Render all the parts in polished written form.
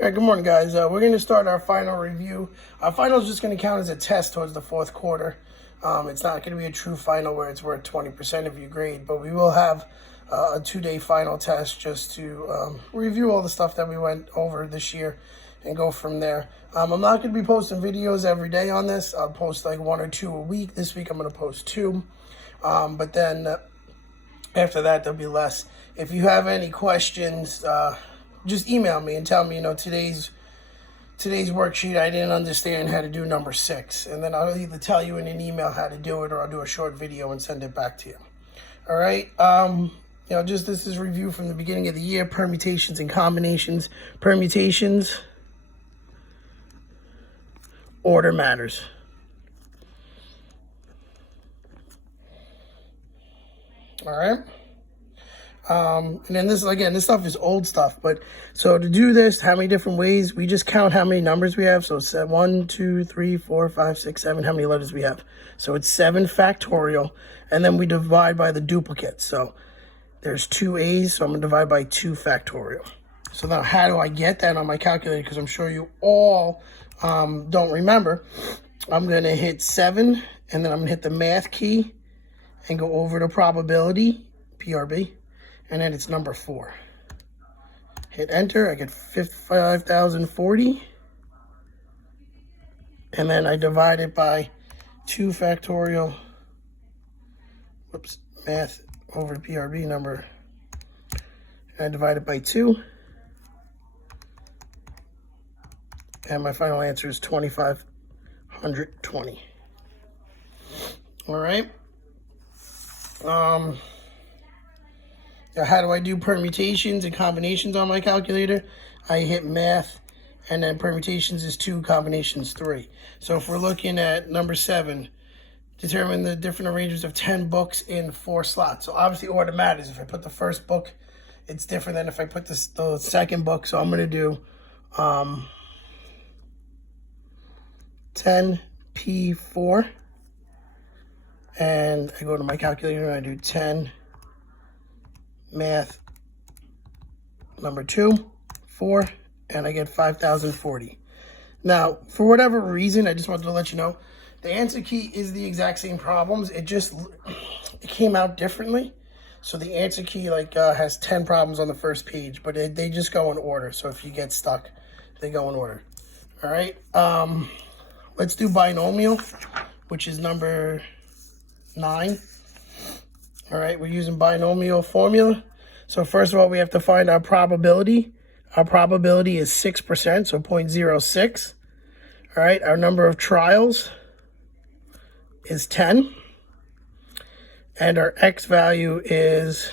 All right, good morning, guys. We're going to start our final review. Our final is just going to count as a test towards the fourth quarter. It's not going to be a true final where it's worth 20% of your grade, but we will have a 2-day final test just to review all the stuff that we went over this year and go from there. I'm not going to be posting videos every day on this. I'll post like 1 or 2 a week. This week I'm going to post 2, but then after that there'll be less. If you have any questions, just email me and tell me, today's worksheet, I didn't understand how to do number 6. And then I'll either tell you in an email how to do it, or I'll do a short video and send it back to you. All right. This is review from the beginning of the year, permutations and combinations. Permutations, order matters. All right. And then this stuff is old stuff, but so to do this, how many different ways? We just count how many numbers we have. So it's 1, 2, 3, 4, 5, 6, 7, how many letters we have. So it's 7 factorial, and then we divide by the duplicate. So there's 2 A's, so I'm gonna divide by 2 factorial. So now how do I get that on my calculator? Because I'm sure you all don't remember. I'm gonna hit 7, and then I'm gonna hit the math key and go over to probability, PRB. And then it's number 4. Hit enter, I get 55,040. And then I divide it by 2 factorial, math over PRB number. And I divide it by 2. And my final answer is 2,520. All right. How do I do permutations and combinations on my calculator? I hit math, and then permutations is 2, combinations 3. So if we're looking at number 7, determine the different arrangements of 10 books in 4 slots. So obviously order matters. If I put the first book, it's different than if I put the second book. So I'm going to do 10P4. And I go to my calculator and I do 10 math number 2, 4, and I get 5,040. Now, for whatever reason, I just wanted to let you know, the answer key is the exact same problems. It came out differently. So the answer key has 10 problems on the first page, but they just go in order. So if you get stuck, they go in order. All right. Let's do binomial, which is number 9. All right, we're using binomial formula. So first of all, we have to find our probability. Our probability is 6%, so 0.06. All right, our number of trials is 10. And our X value is,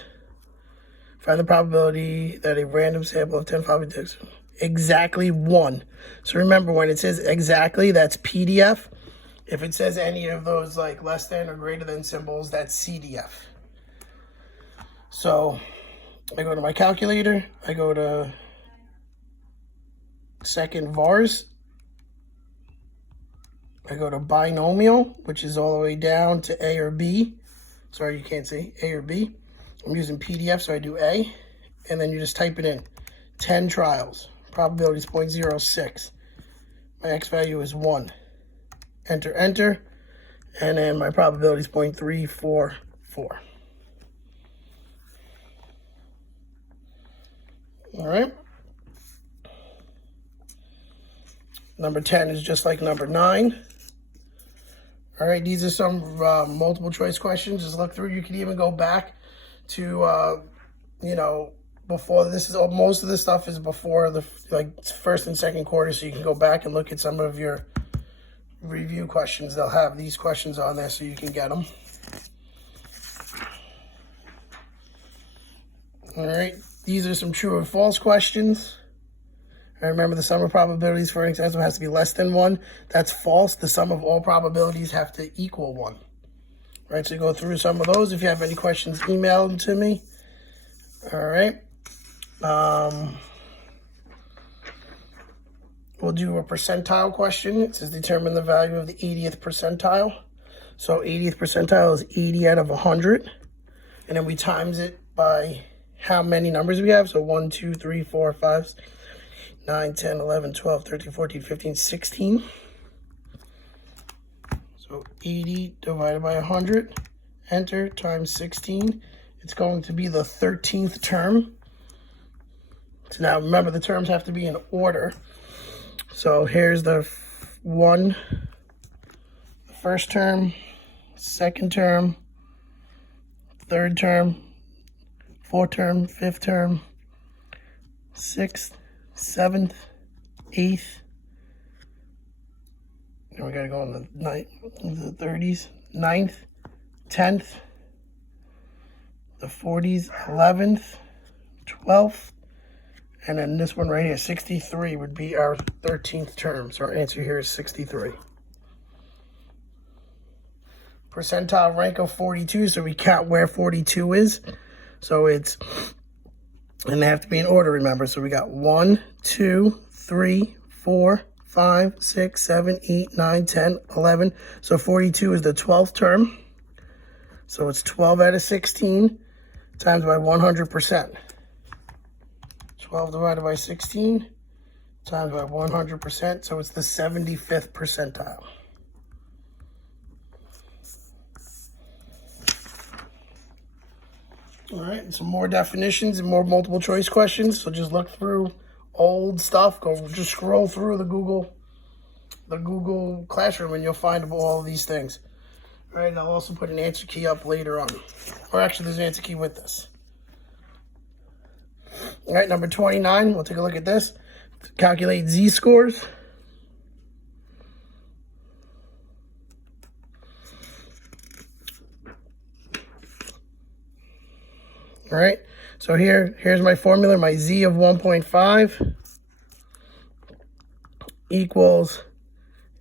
find the probability that a random sample of 10 probabilities, exactly 1. So remember, when it says exactly, that's PDF. If it says any of those like less than or greater than symbols, that's CDF. So I go to my calculator, I go to second vars, I go to binomial, which is all the way down to A or B. Sorry, you can't see, A or B. I'm using PDF, so I do A, and then you just type it in. 10 trials, probability is 0.06. My X value is 1. Enter, enter, and then my probability is 0.344. All right. Number 10 is just like number 9. All right, these are some multiple choice questions. Just look through. You can even go back to, before this is most of the stuff is before the first and second quarter. So you can go back and look at some of your review questions. They'll have these questions on there so you can get them. All right. These are some true or false questions. I remember the sum of probabilities for an example has to be less than 1. That's false. The sum of all probabilities have to equal 1. All right, so go through some of those. If you have any questions, email them to me. All right. We'll do a percentile question. It says determine the value of the 80th percentile. So 80th percentile is 80 out of 100. And then we times it by how many numbers we have. So 1, 2, 3, 4, 5, 9, 10, 11, 12, 13, 14, 15, 16. So 80 divided by 100, enter, times 16. It's going to be the 13th term. So now remember, the terms have to be in order. So here's the first term, second term, third term, fourth term, fifth term, sixth, seventh, eighth. And we gotta go on the 30s, 9th, 10th, the 40s, 11th, 12th, and then this one right here, 63, would be our 13th term. So our answer here is 63. Percentile rank of 42, so we count where 42 is. So it's, and they have to be in order, remember. So we got 1, 2, 3, 4, 5, 6, 7, 8, 9, 10, 11. So 42 is the 12th term. So it's 12 out of 16 times by 100%. 12 divided by 16 times by 100%. So it's the 75th percentile. All right, and some more definitions and more multiple choice questions. So just look through old stuff. Just scroll through the Google Classroom, and you'll find all of these things. All right, I'll also put an answer key up later on. Or actually, there's an answer key with this. All right, number 29, we'll take a look at this. Calculate z-scores. All right, so here's my formula. My z of 1.5 equals,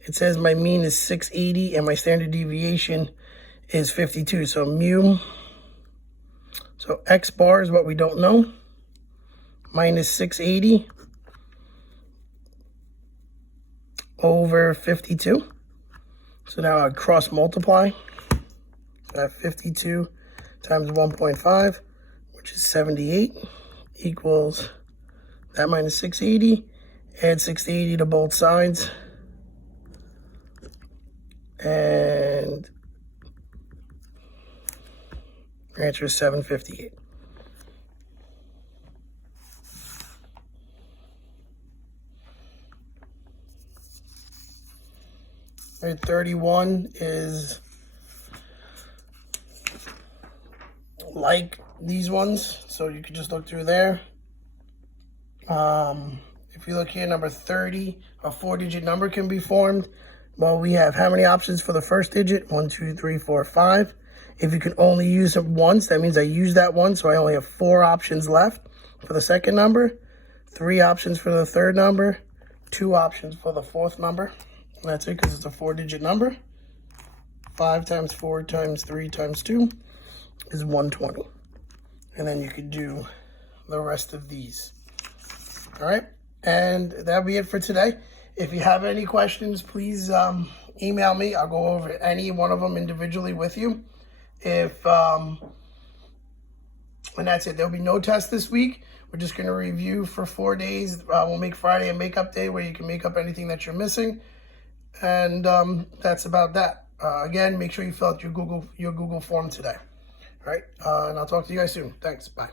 it says my mean is 680 and my standard deviation is 52. So mu, so x bar is what we don't know, minus 680 over 52. So now I'd cross multiply. So I have 52 times 1.5, which is 78, equals that minus 680. Add 680 to both sides. And your answer is 758. Right, 31 is like these ones, so you can just look through there. If you look here, number 30, a 4-digit number can be formed. Well, we have how many options for the first digit? 1, 2, 3, 4, 5. If you can only use it once, that means I used that one, so I only have 4 options left for the second number, 3 options for the third number, 2 options for the fourth number. And that's it, because it's a 4-digit number. 5 times 4 times 3 times 2 is 120. And then you could do the rest of these. All right, and that'll be it for today. If you have any questions, please email me. I'll go over any one of them individually with you. And that's it. There'll be no test this week. We're just going to review for 4 days. We'll make Friday a makeup day where you can make up anything that you're missing. And that's about that. Again, make sure you fill out your Google form today. All right, and I'll talk to you guys soon. Thanks. Bye.